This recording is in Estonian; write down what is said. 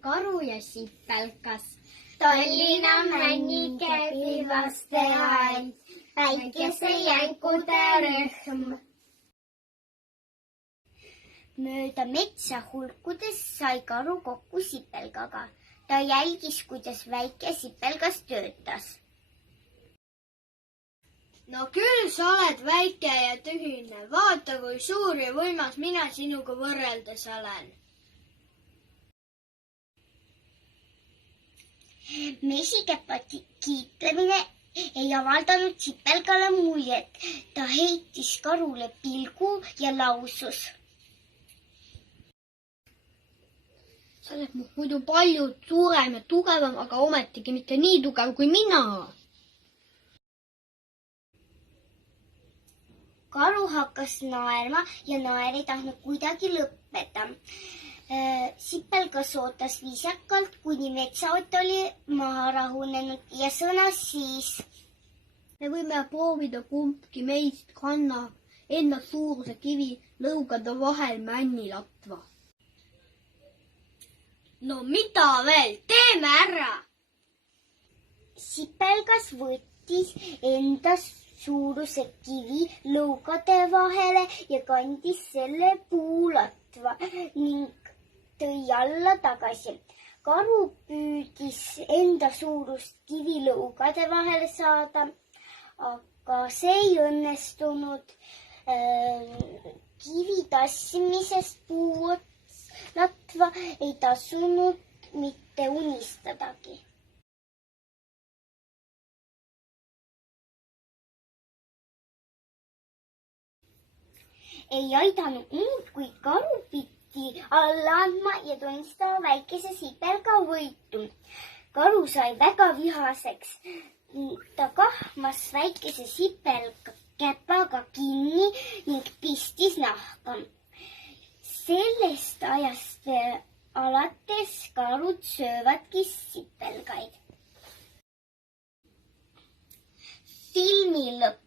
Karu ja sipelgas. Tallinna männikepi vasteaed, päikese jänkude rühm. Mööda metsa hulkudes sai karu kokku sipelgaga. Ta jälgis, kuidas väike sipelgas töötas. No küll sa oled väike ja tühine. Vaata, kui suur ja võimas mina sinuga võrreldes olen. Mesikepa kiitlemine ei avaldanud sipelgale muljet. Ta heitis karule pilgu ja lausus. Sa oled muidu palju suurem ja tugevam, aga ometigi mitte nii tugev kui mina. Karu hakkas naerma ja naer ei tahtnud kuidagi lõppeda. Sipelgas ootas viisakalt, kuni metsaott oli maha rahunenud ja sõnas siis. Me võime proovida, kumbki meist kannab enda suuruse kivi lõugade vahel männilatva. No mida veel? Teeme ära! Sipelgas võttis enda suuruse kivi lõugade vahele ja kandis selle puulatva ning tõi alla tagasi. Karu püüdis enda suurust kivi lõugade vahele saada, aga see ei õnnestunud. Kivi tassimisest puulatva ei tasunud mitte unistadagi. Ei aidanud muud, kui karu pidi alla andma ja tunnistama väikese sipelga võitu. Karu sai väga vihaseks. Ta kahmas väikese sipelga käpaga kinni ning pistis nahka. Sellest ajast alates karud söövadki sipelgaid. Filmi lõpp.